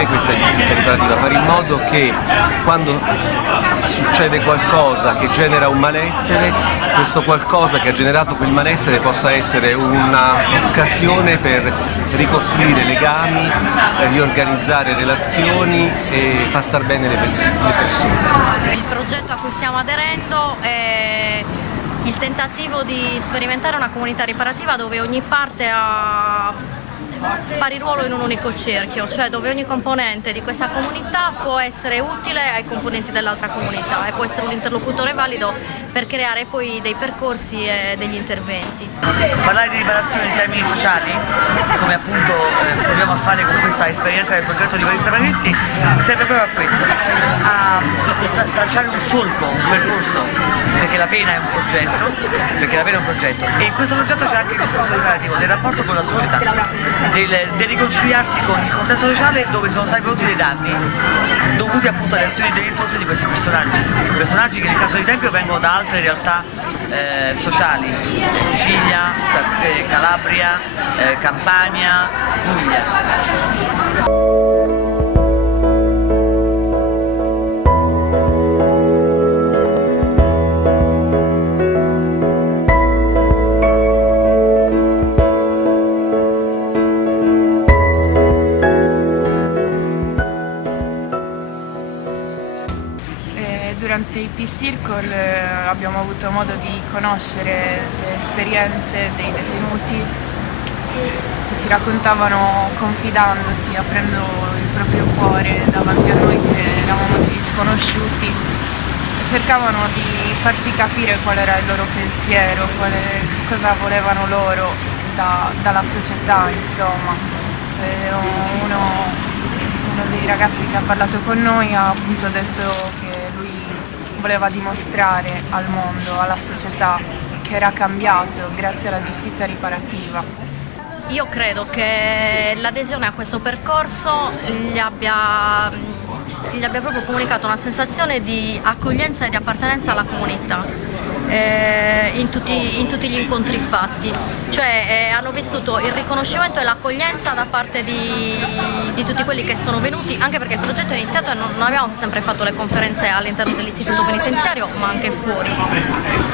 me questa è giustizia riparativa, fare in modo che quando succede qualcosa che genera un malessere, questo qualcosa che ha generato quel malessere possa essere un'occasione per ricostruire legami, riorganizzare relazioni e far star bene le persone. Il progetto a cui stiamo aderendo è il tentativo di sperimentare una comunità riparativa dove ogni parte ha pari ruolo in un unico cerchio, cioè dove ogni componente di questa comunità può essere utile ai componenti dell'altra comunità e può essere un interlocutore valido per creare poi dei percorsi e degli interventi. Parlare di riparazione in termini sociali, come appunto proviamo a fare con questa esperienza del progetto di Patrizia Patrizzi, serve proprio a questo, a tracciare un solco, un percorso, perché la pena è un progetto, e in questo progetto c'è anche il discorso riparativo del rapporto con la società. Del riconciliarsi con il contesto sociale dove sono stati prodotti dei danni dovuti appunto alle azioni delittuose di questi personaggi che nel caso di Tempio vengono da altre realtà sociali, Sicilia, Calabria, Campania, Puglia. Durante il Peace Circle abbiamo avuto modo di conoscere le esperienze dei detenuti che ci raccontavano confidandosi, aprendo il proprio cuore davanti a noi che eravamo degli sconosciuti e cercavano di farci capire qual era il loro pensiero, cosa volevano loro dalla società, insomma. Cioè, uno dei ragazzi che ha parlato con noi ha appunto detto che voleva dimostrare al mondo, alla società, che era cambiato grazie alla giustizia riparativa. Io credo che l'adesione a questo percorso gli abbia proprio comunicato una sensazione di accoglienza e di appartenenza alla comunità in tutti gli incontri fatti, cioè hanno vissuto il riconoscimento e l'accoglienza da parte di tutti quelli che sono venuti, anche perché il progetto è iniziato e non abbiamo sempre fatto le conferenze all'interno dell'istituto penitenziario ma anche fuori.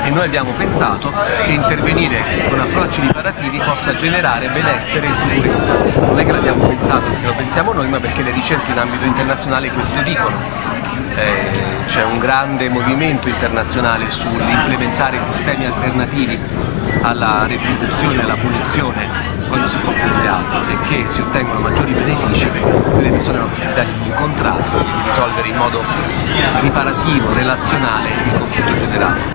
E noi abbiamo pensato che intervenire con approcci riparativi possa generare benessere e sicurezza. Non è che l'abbiamo pensato perché lo pensiamo noi, ma perché le ricerche in ambito internazionale questo dicono. C'è un grande movimento internazionale sull'implementare sistemi alternativi alla retribuzione e alla punizione quando si compie un reato e che si ottengono maggiori benefici se le persone hanno la possibilità di incontrarsi, di risolvere in modo riparativo, relazionale il conflitto generato.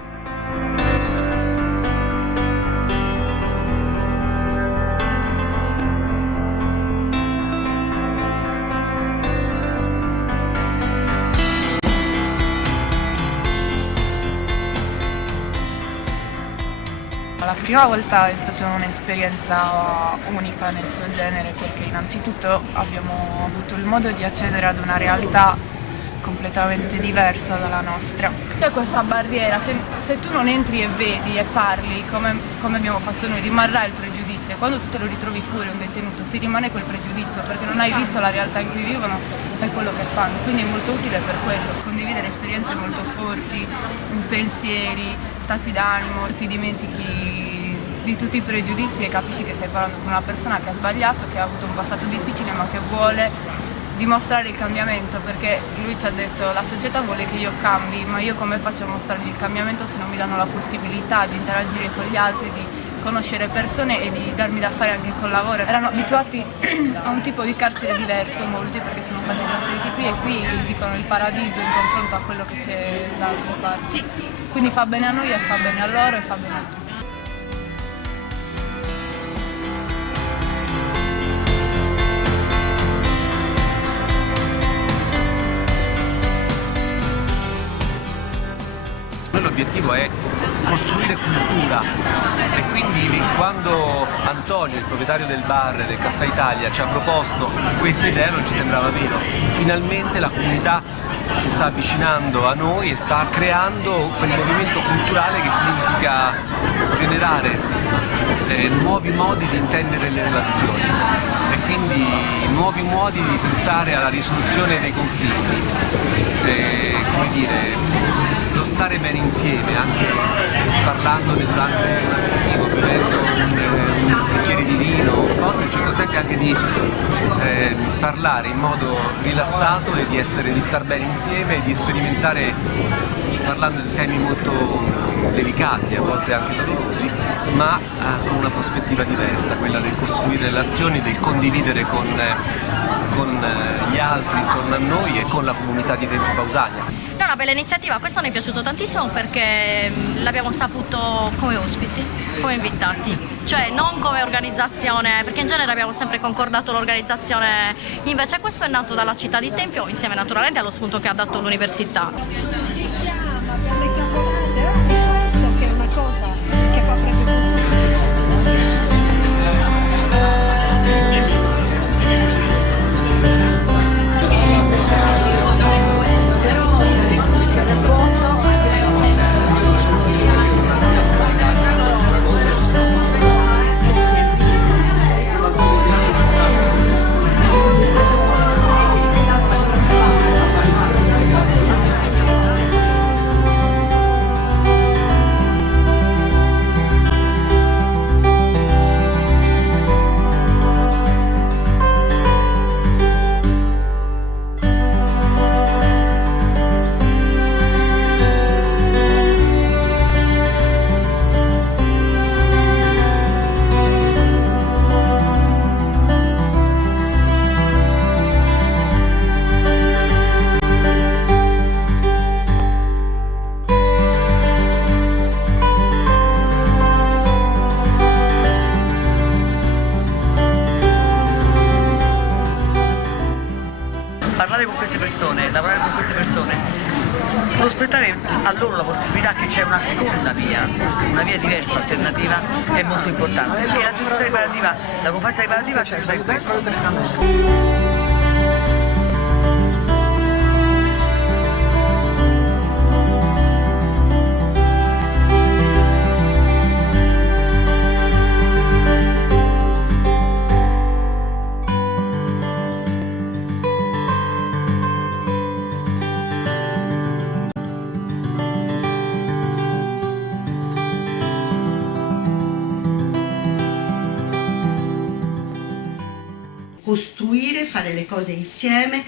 La prima volta è stata un'esperienza unica nel suo genere perché innanzitutto abbiamo avuto il modo di accedere ad una realtà completamente diversa dalla nostra. C'è questa barriera, cioè, se tu non entri e vedi e parli come abbiamo fatto noi, rimarrà il pregiudizio. Quando tu te lo ritrovi fuori un detenuto ti rimane quel pregiudizio perché non hai visto la realtà in cui vivono e quello che fanno, quindi è molto utile per quello, condividere esperienze molto forti, pensieri, stati d'animo, ti dimentichi di tutti i pregiudizi e capisci che stai parlando con una persona che ha sbagliato, che ha avuto un passato difficile ma che vuole dimostrare il cambiamento, perché lui ci ha detto la società vuole che io cambi, ma io come faccio a mostrargli il cambiamento se non mi danno la possibilità di interagire con gli altri, di conoscere persone e di darmi da fare anche col lavoro. Erano abituati a un tipo di carcere diverso molti perché sono stati trasferiti qui e qui dicono il paradiso in confronto a quello che c'è da altre parti. Sì. Quindi fa bene a noi e fa bene a loro e fa bene a tutti. L'obiettivo è costruire cultura e quindi quando Antonio, il proprietario del bar del Caffè Italia, ci ha proposto questa idea non ci sembrava vero. Finalmente la comunità si sta avvicinando a noi e sta creando quel movimento culturale che significa generare nuovi modi di intendere le relazioni e quindi nuovi modi di pensare alla risoluzione dei conflitti, come dire, lo stare bene insieme, anche parlandone durante un aperitivo, bevendo un bicchiere di vino, a volte ci consente anche di parlare in modo rilassato e di star bene insieme e di sperimentare, parlando di temi molto delicati, a volte anche dolorosi, ma con una prospettiva diversa, quella del costruire relazioni, del condividere con gli altri intorno a noi e con la comunità di Tempio Pausania. È una bella iniziativa, questo mi è piaciuto tantissimo perché l'abbiamo saputo come ospiti, come invitati, cioè non come organizzazione, perché in genere abbiamo sempre concordato l'organizzazione, invece questo è nato dalla città di Tempio, insieme naturalmente allo spunto che ha dato l'università. Abbiamo le cavolate, questo che è una cosa che fa proprio parlare con queste persone, lavorare con queste persone, prospettare a loro la possibilità che c'è una seconda via, una via diversa, alternativa, è molto importante. E la giustizia riparativa, la conferenza riparativa ci aiuta in questo. Costruire, fare le cose insieme,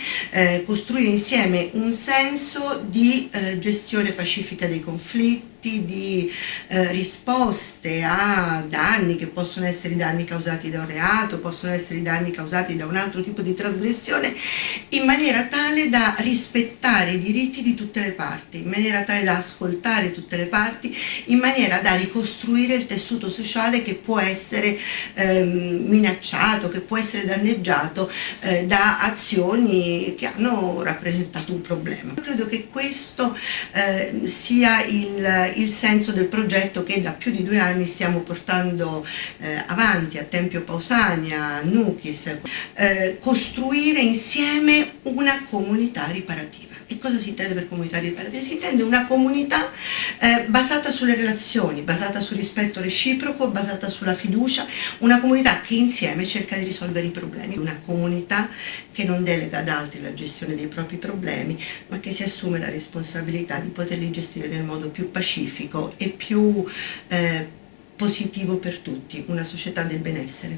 costruire insieme un senso di gestione pacifica dei conflitti, di risposte a danni che possono essere i danni causati da un reato, possono essere i danni causati da un altro tipo di trasgressione, in maniera tale da rispettare i diritti di tutte le parti, in maniera tale da ascoltare tutte le parti, in maniera da ricostruire il tessuto sociale che può essere minacciato, che può essere danneggiato da azioni che hanno rappresentato un problema. Io credo che questo sia il senso del progetto che da più di 2 anni stiamo portando avanti a Tempio Pausania, a Nukis, costruire insieme una comunità riparativa. E cosa si intende per comunità riparativa? Si intende una comunità basata sulle relazioni, basata sul rispetto reciproco, basata sulla fiducia, una comunità che insieme cerca di risolvere i problemi, una comunità che non delega ad altri la gestione dei propri problemi, ma che si assume la responsabilità di poterli gestire nel modo più pacifico e più positivo per tutti, una società del benessere.